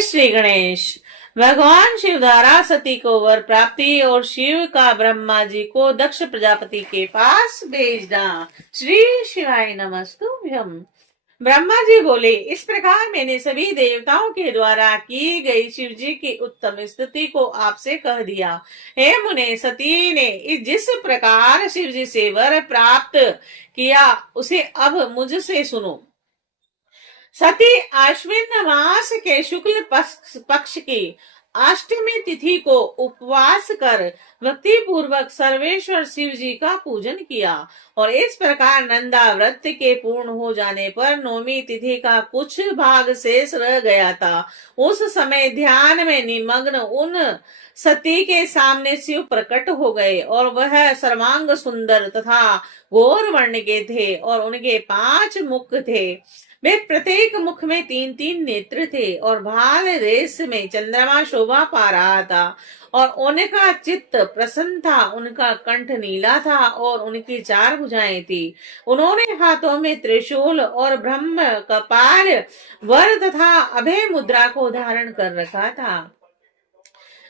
श्री गणेश। भगवान शिव द्वारा सती को वर प्राप्ति और शिव का ब्रह्मा जी को दक्ष प्रजापति के पास भेजना। श्री शिवाय नमस्तुभ्यम। ब्रह्मा जी बोले, इस प्रकार मैंने सभी देवताओं के द्वारा की गई शिव जी की उत्तम स्तुति को आपसे कह दिया। हे मुने, सती ने जिस प्रकार शिव जी से वर प्राप्त किया उसे अब मुझसे सुनो। सती आश्विन मास के शुक्ल पक्ष की अष्टमी तिथि को उपवास कर भक्ति पूर्वक सर्वेश्वर शिव जी का पूजन किया और इस प्रकार नंदा व्रत के पूर्ण हो जाने पर नौमी तिथि का कुछ भाग शेष रह गया था। उस समय ध्यान में निमग्न उन सती के सामने शिव प्रकट हो गए और वह सर्वांग सुंदर तथा घोर वर्ण के थे और उनके 5 मुख थे। वे प्रत्येक मुख में 3-3 नेत्र थे और भाल देश में चंद्रमा शोभा पा रहा था और उनका चित्त प्रसन्न था। उनका कंठ नीला था और उनकी 4 भुजाएं थी। उन्होंने हाथों में त्रिशूल और ब्रह्म कपाल वर तथा अभय मुद्रा को धारण कर रखा था।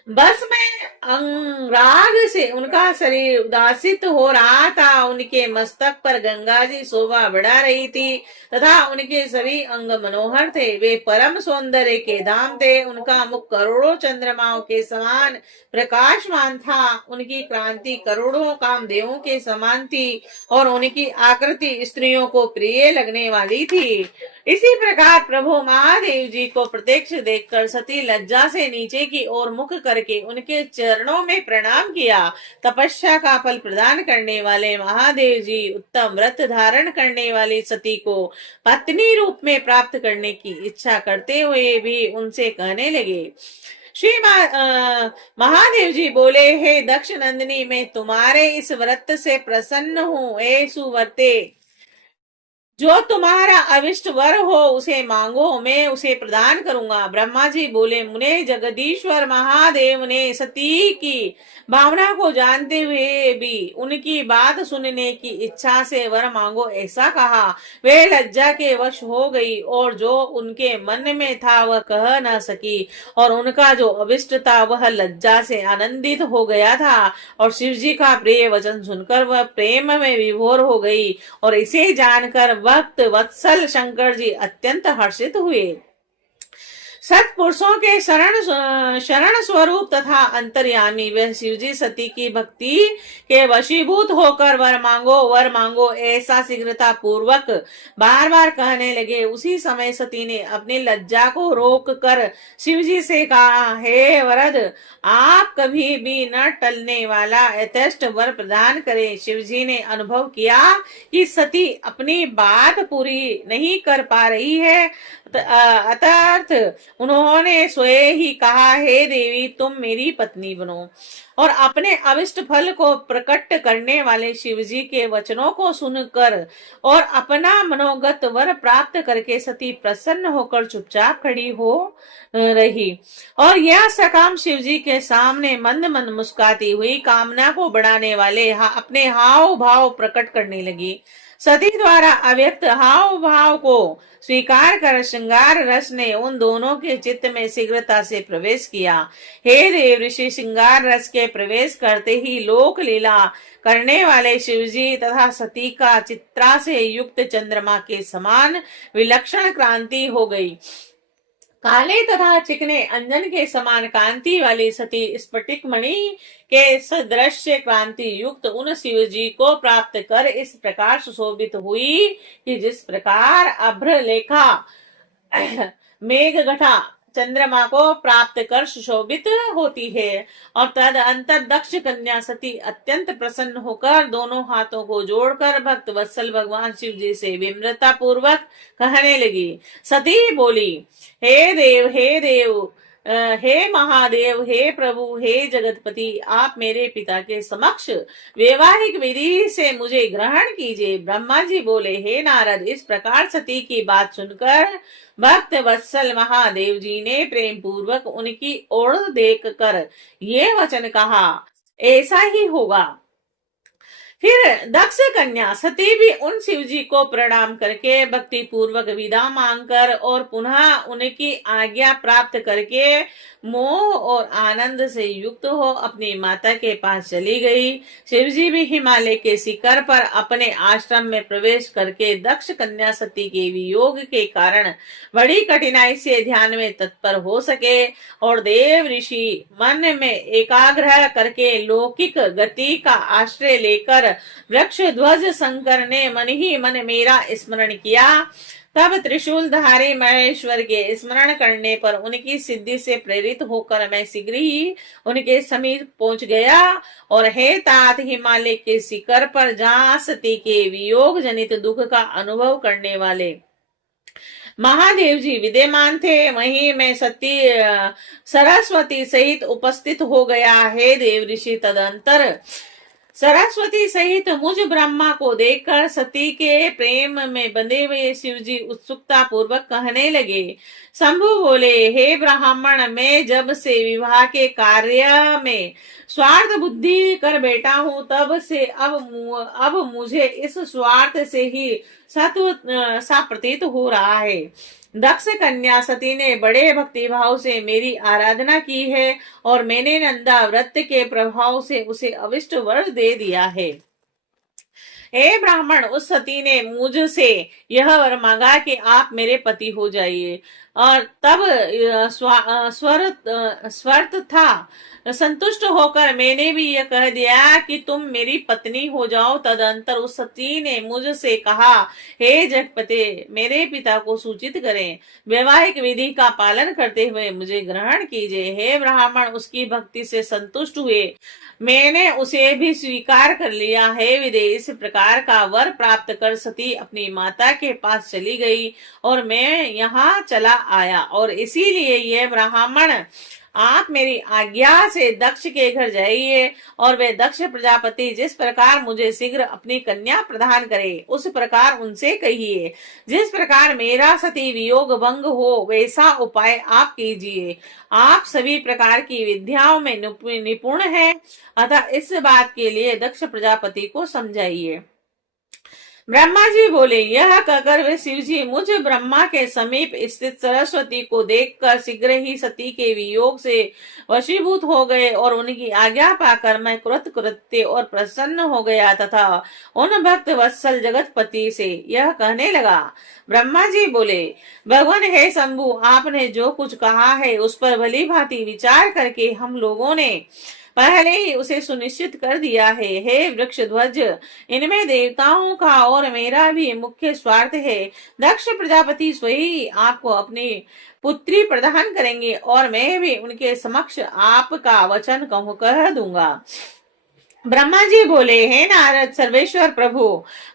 बस में अंगराग से उनका शरीर उदासित हो रहा था। उनके मस्तक पर गंगा जी शोभा बढ़ा रही थी तथा उनके सभी अंग मनोहर थे। वे परम सौंदर्य के धाम थे। उनका मुख करोड़ों चंद्रमाओं के समान प्रकाशमान था। उनकी क्रांति करोड़ों कामदेवों के समान थी और उनकी आकृति स्त्रियों को प्रिय लगने वाली थी। इसी प्रकार प्रभु महादेव जी को प्रत्यक्ष देखकर सती लज्जा से नीचे की ओर मुख करके उनके चरणों में प्रणाम किया। तपस्या का फल प्रदान करने वाले महादेव जी उत्तम व्रत धारण करने वाली सती को पत्नी रूप में प्राप्त करने की इच्छा करते हुए भी उनसे कहने लगे। श्री महादेव जी बोले, हे दक्ष नंदिनी, मैं तुम्हारे इस व्रत से प्रसन्न हूँ। हे सुवर्ते, जो तुम्हारा अविष्ट वर हो उसे मांगो, मैं उसे प्रदान करूंगा। ब्रह्मा जी बोले, मुने, जगदीश्वर महादेव ने सती की भावना को जानते हुए भी उनकी बात सुनने की इच्छा से वर मांगो ऐसा कहा। वे लज्जा के वश हो गई और जो उनके मन में था वह कह न सकी और उनका जो अविष्ट था वह लज्जा से आनंदित हो गया था और शिव जी का प्रिय वचन सुनकर वह प्रेम में विभोर हो गई और इसे जानकर भक्त वत्सल शंकर जी अत्यंत हर्षित हुए। सत्पुरुषों के शरण स्वरूप तथा अंतर्यामी वह शिवजी सती की भक्ति के वशीभूत होकर वर मांगो ऐसा शीघ्रता पूर्वक बार बार कहने लगे। उसी समय सती ने अपनी लज्जा को रोक कर शिवजी से कहा, हे वरद, आप कभी भी न टलने वाला यथेष्ट वर प्रदान करें। शिवजी ने अनुभव किया कि सती अपनी बात पूरी नहीं कर पा रही है, अतः उन्होंने स्वयं ही कहा, हे देवी, तुम मेरी पत्नी बनो। और अपने अविष्ट फल को प्रकट करने वाले शिवजी के वचनों को सुनकर और अपना मनोगत वर प्राप्त करके सती प्रसन्न होकर चुपचाप खड़ी हो रही और यह सकाम शिवजी के सामने मंद मंद मुस्कुराती हुई कामना को बढ़ाने वाले अपने हाव भाव प्रकट करने लगी। सती द्वारा अव्यक्त हाव भाव को स्वीकार कर श्रृंगार रस ने उन दोनों के चित्त में शीघ्रता से प्रवेश किया। हे देव ऋषि, श्रृंगार रस के प्रवेश करते ही लोक लीला करने वाले शिवजी तथा सती का चित्रा से युक्त चंद्रमा के समान विलक्षण क्रांति हो गई। काले तथा चिकने अंजन के समान कांति वाली सती स्फटिक मणि के सदृश क्रांति युक्त उन शिव जी को प्राप्त कर इस प्रकार सुशोभित हुई कि जिस प्रकार अभ्र लेखा मेघघटा चंद्रमा को प्राप्त कर सुशोभित होती है। और तद अंतर दक्ष कन्या सती अत्यंत प्रसन्न होकर दोनों हाथों को जोड़कर भक्त वत्सल भगवान शिव जी से विनम्रता पूर्वक कहने लगी। सती बोली, हे देव, हे महादेव, हे प्रभु, हे जगतपति, आप मेरे पिता के समक्ष वैवाहिक विधि से मुझे ग्रहण कीजिए। ब्रह्मा जी बोले, हे नारद, इस प्रकार सती की बात सुनकर भक्त वत्सल महादेव जी ने प्रेम पूर्वक उनकी ओर देख कर ये वचन कहा, ऐसा ही होगा। फिर दक्ष कन्या सती भी उन शिव जी को प्रणाम करके भक्ति पूर्वक विदा मांगकर और पुनः उनकी आज्ञा प्राप्त करके मोह और आनंद से युक्त हो अपनी माता के पास चली गई। शिव जी भी हिमालय के शिखर पर अपने आश्रम में प्रवेश करके दक्ष कन्या सती के वियोग के कारण बड़ी कठिनाई से ध्यान में तत्पर हो सके और देव ऋषि मन में एकाग्रह करके लौकिक गति का आश्रय लेकर वृक्ष ध्वज शंकर ने मन ही मन मेरा स्मरण किया। तब त्रिशूलधारी महेश्वर के स्मरण करने पर उनकी सिद्धि से प्रेरित होकर मैं शीघ्र ही उनके समीप पहुंच गया और हे तात हिमालय के शिखर पर जहाँ सती के वियोग जनित दुख का अनुभव करने वाले महादेव जी विद्यमान थे, वहीं मैं सती सरस्वती सहित उपस्थित हो गया। हे देव ऋषि, तदंतर सरस्वती सहित मुझ ब्रह्मा को देखकर सती के प्रेम में बंधे हुए शिव जी उत्सुकता पूर्वक कहने लगे। शंभु बोले, हे ब्राह्मण, मैं जब से विवाह के कार्य में स्वार्थ बुद्धि कर बैठा हूँ तब से अब मुझे इस स्वार्थ से ही सत्व सा प्रतीत हो रहा है। दक्ष कन्या सती ने बड़े भक्ति भाव से मेरी आराधना की है और मैंने नंदा व्रत के प्रभाव से उसे अविष्ट वर दे दिया है। हे ब्राह्मण, उस सती ने मुझसे यह वर मांगा कि आप मेरे पति हो जाइए और तब स्वर्थ था। संतुष्ट होकर मैंने भी यह कह दिया कि तुम मेरी पत्नी हो जाओ। तदंतर उस सती ने मुझसे कहा, हे जगपते, मेरे पिता को सूचित करें, वैवाहिक विधि का पालन करते हुए मुझे ग्रहण कीजिए। हे ब्राह्मण, उसकी भक्ति से संतुष्ट हुए मैंने उसे भी स्वीकार कर लिया। हे विदे, इस प्रकार का वर प्राप्त कर सती अपनी माता के पास चली गई और मैं यहाँ चला आया और इसीलिए यह ब्राह्मण आप मेरी आज्ञा से दक्ष के घर जाइए और वे दक्ष प्रजापति जिस प्रकार मुझे शीघ्र अपनी कन्या प्रदान करे उस प्रकार उनसे कहिए। जिस प्रकार मेरा सती वियोग भंग हो वैसा उपाय आप कीजिए। आप सभी प्रकार की विद्याओं में निपुण हैं, अतः इस बात के लिए दक्ष प्रजापति को समझाइए। ब्रह्मा जी बोले, यह कहकर वे शिव जी मुझ ब्रह्मा के समीप स्थित सरस्वती को देखकर शीघ्र ही सती के वियोग से वशीभूत हो गए और उनकी आज्ञा पाकर मैं कृतकृत्य और प्रसन्न हो गया तथा उन भक्त वत्सल जगतपति से यह कहने लगा। ब्रह्मा जी बोले, भगवान हे शंभु, आपने जो कुछ कहा है उस पर भली भांति विचार करके हम लोगों ने पहले ही उसे सुनिश्चित कर दिया है। हे वृक्ष ध्वज, इनमें देवताओं का और मेरा भी मुख्य स्वार्थ है। दक्ष प्रजापति स्वयं आपको अपनी पुत्री प्रदान करेंगे और मैं भी उनके समक्ष आपका वचन कह दूंगा। ब्रह्मा जी बोले, हे नारद सर्वेश्वर प्रभु,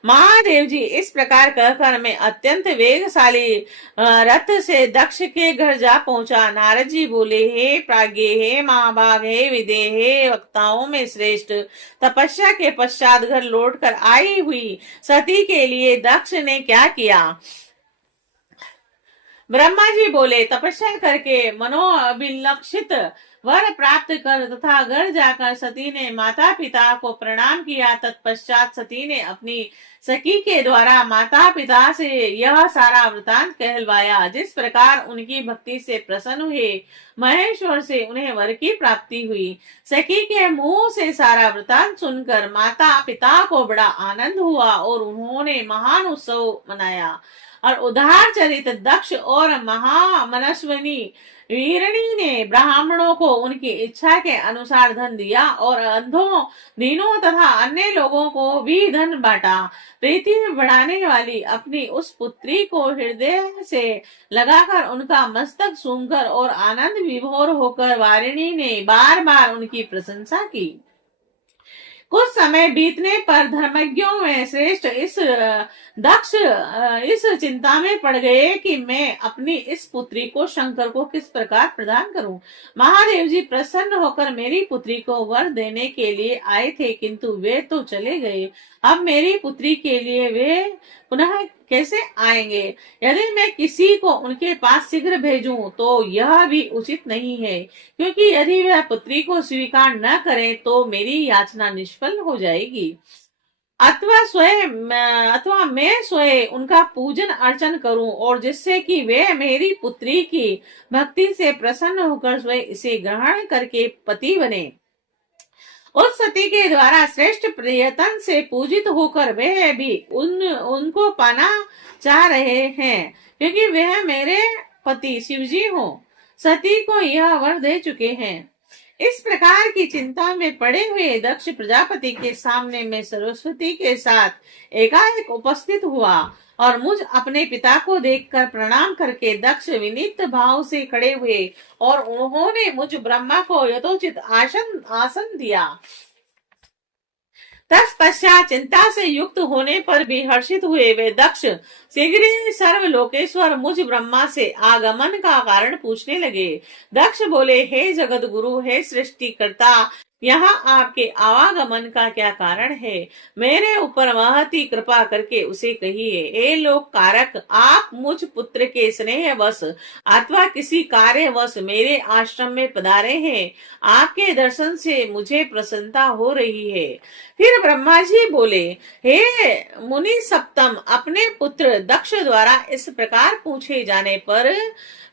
महादेव जी, इस प्रकार कहकर मैं अत्यंत वेगशाली रथ से दक्ष के घर जा पहुंचा। नारद जी बोले, हे प्राज्ञ, हे महाभाग, हे विदे, हे वक्ताओं में श्रेष्ठ, तपस्या के पश्चात घर लौटकर आई हुई सती के लिए दक्ष ने क्या किया? ब्रह्मा जी बोले, तपस्या करके मनोअभिलक्षित वर प्राप्त कर तथा घर जाकर सती ने माता पिता को प्रणाम किया। तत्पश्चात सती ने अपनी सखी के द्वारा माता पिता से यह सारा वृतांत कहलवाया। जिस प्रकार उनकी भक्ति से प्रसन्न हुए महेश्वर से उन्हें वर की प्राप्ति हुई। सखी के मुंह से सारा वृतांत सुनकर माता पिता को बड़ा आनंद हुआ और उन्होंने महान उत्सव मनाया और उदार चरित दक्ष और महामनस्विनी वीरणी ने ब्राह्मणों को उनकी इच्छा के अनुसार धन दिया और अंधों, दीनों तथा अन्य लोगों को भी धन बांटा। प्रीति में बढ़ाने वाली अपनी उस पुत्री को हृदय से लगाकर उनका मस्तक सूंघकर और आनंद विभोर होकर वारिणी ने बार बार उनकी प्रशंसा की। कुछ समय बीतने पर धर्मज्ञों में श्रेष्ठ इस दक्ष इस चिंता में पड़ गए कि मैं अपनी इस पुत्री को शंकर को किस प्रकार प्रदान करूं। महादेव जी प्रसन्न होकर मेरी पुत्री को वर देने के लिए आए थे, किंतु वे तो चले गए। अब मेरी पुत्री के लिए वे पुनः कैसे आएंगे? यदि मैं किसी को उनके पास शीघ्र भेजूं तो यह भी उचित नहीं है, क्योंकि यदि वह पुत्री को स्वीकार न करे तो मेरी याचना निष्फल हो जाएगी। अथवा मैं स्वयं उनका पूजन अर्चन करूं, और जिससे कि वे मेरी पुत्री की भक्ति से प्रसन्न होकर स्वयं इसे ग्रहण करके पति बने। उस सती के द्वारा श्रेष्ठ प्रियतन से पूजित होकर वे भी उनको पाना चाह रहे हैं, क्योंकि वह मेरे पति शिवजी हो सती को यह वर दे चुके हैं। इस प्रकार की चिंता में पड़े हुए दक्ष प्रजापति के सामने मैं सरस्वती के साथ एकाएक उपस्थित हुआ, और मुझ अपने पिता को देखकर प्रणाम करके दक्ष विनीत भाव से खड़े हुए, और उन्होंने मुझ ब्रह्मा को यथोचित आसन दिया। तत्पश्चात चिंता से युक्त होने पर भी हर्षित हुए वे दक्ष शीघ्र ही सर्वलोकेश्वर मुझ ब्रह्मा से आगमन का कारण पूछने लगे। दक्ष बोले, हे जगत गुरु, हे सृष्टिकर्ता, यहाँ आपके आवागमन का क्या कारण है? मेरे ऊपर महती कृपा करके उसे कहिए। हे लोक कारक, आप मुझ पुत्र के स्नेह वश अथवा किसी कार्य वश मेरे आश्रम में पधारे हैं। आपके दर्शन से मुझे प्रसन्नता हो रही है। फिर ब्रह्मा जी बोले, हे मुनि सप्तम, अपने पुत्र दक्ष द्वारा इस प्रकार पूछे जाने पर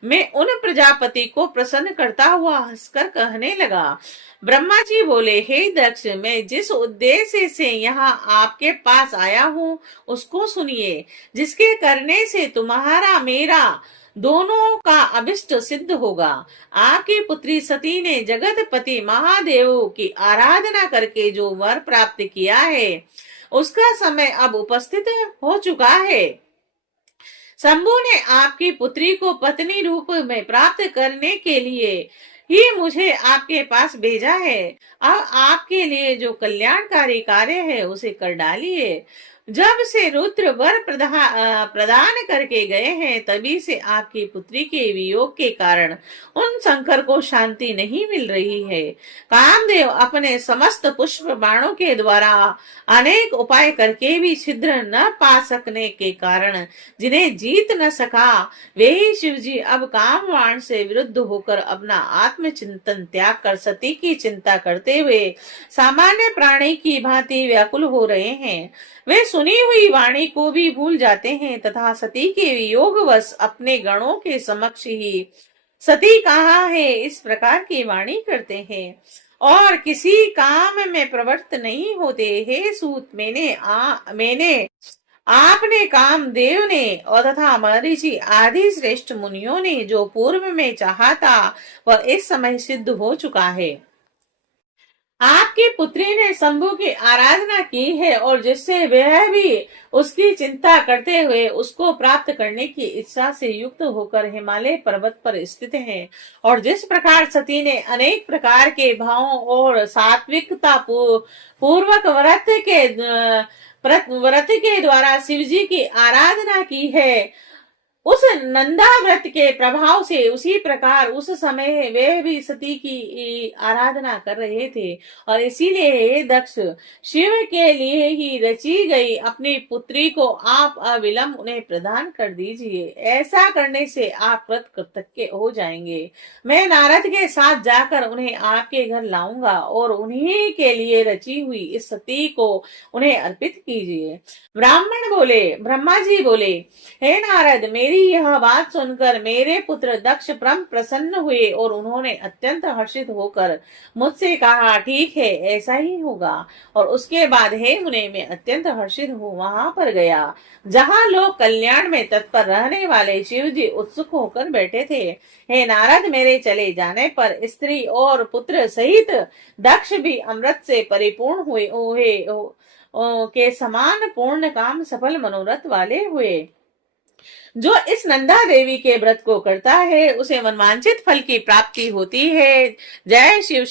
मैं उन प्रजापति को प्रसन्न करता हुआ हंसकर कहने लगा। ब्रह्मा जी बोले, हे दक्ष, मैं जिस उद्देश्य से यहाँ आपके पास आया हूँ उसको सुनिए, जिसके करने से तुम्हारा मेरा दोनों का अभिष्ट सिद्ध होगा। आपकी पुत्री सती ने जगतपति महादेव की आराधना करके जो वर प्राप्त किया है उसका समय अब उपस्थित हो चुका है। शंभु ने आपकी पुत्री को पत्नी रूप में प्राप्त करने के लिए ही मुझे आपके पास भेजा है। अब आपके लिए जो कल्याणकारी कार्य है उसे कर डालिए। जब से रुद्र वर प्रदान करके गए हैं, तभी से आपकी पुत्री के वियोग के कारण उन शंकर को शांति नहीं मिल रही है। कामदेव अपने समस्त पुष्प बाणों के द्वारा अनेक उपाय करके भी छिद्र न पा सकने के कारण जिन्हें जीत न सका, वे ही शिवजी अब काम बाण से विरुद्ध होकर अपना आत्मचिंतन त्याग कर सती की चिंता करते हुए सामान्य प्राणी की भांति व्याकुल हो रहे हैं। वे सुनी हुई वाणी को भी भूल जाते हैं तथा सती के वियोगवश अपने गणों के समक्ष ही सती कहाँ है इस प्रकार की वाणी करते हैं, और किसी काम में प्रवृत्त नहीं होते। हे सूत, मैंने आपने कामदेव ने और तथा मरीचि आदि श्रेष्ठ मुनियों ने जो पूर्व में चाहा था वह इस समय सिद्ध हो चुका है। आपकी पुत्री ने शंभु की आराधना की है, और जिससे वह भी उसकी चिंता करते हुए उसको प्राप्त करने की इच्छा से युक्त होकर हिमालय पर्वत पर स्थित है। और जिस प्रकार सती ने अनेक प्रकार के भावों और सात्विकता पूर्वक व्रत के द्वारा शिवजी की आराधना की है, उस नंदा व्रत के प्रभाव से उसी प्रकार उस समय वे भी सती की आराधना कर रहे थे, और इसीलिए दक्ष, शिव के लिए ही रची गई अपनी पुत्री को आप अविलंब उन्हें प्रदान कर दीजिए। ऐसा करने से आप व्रत कृतज्ञ हो जाएंगे। मैं नारद के साथ जाकर उन्हें आपके घर लाऊंगा, और उन्हीं के लिए रची हुई इस सती को उन्हें अर्पित कीजिए। ब्रह्मा जी बोले, हे नारद, मेरी यह बात सुनकर मेरे पुत्र दक्ष परम प्रसन्न हुए, और उन्होंने अत्यंत हर्षित होकर मुझसे कहा, ठीक है, ऐसा ही होगा। और उसके बाद हे मुने, मैं अत्यंत हर्षित हूँ वहां पर गया जहाँ लोग कल्याण में तत्पर रहने वाले शिव जी उत्सुक होकर बैठे थे। हे नारद, मेरे चले जाने पर स्त्री और पुत्र सहित दक्ष भी अमृत से परिपूर्ण हुए के समान पूर्ण काम सफल मनोरथ वाले हुए। जो इस नंदा देवी के व्रत को करता है उसे मनवांचित फल की प्राप्ति होती है। जय शिव।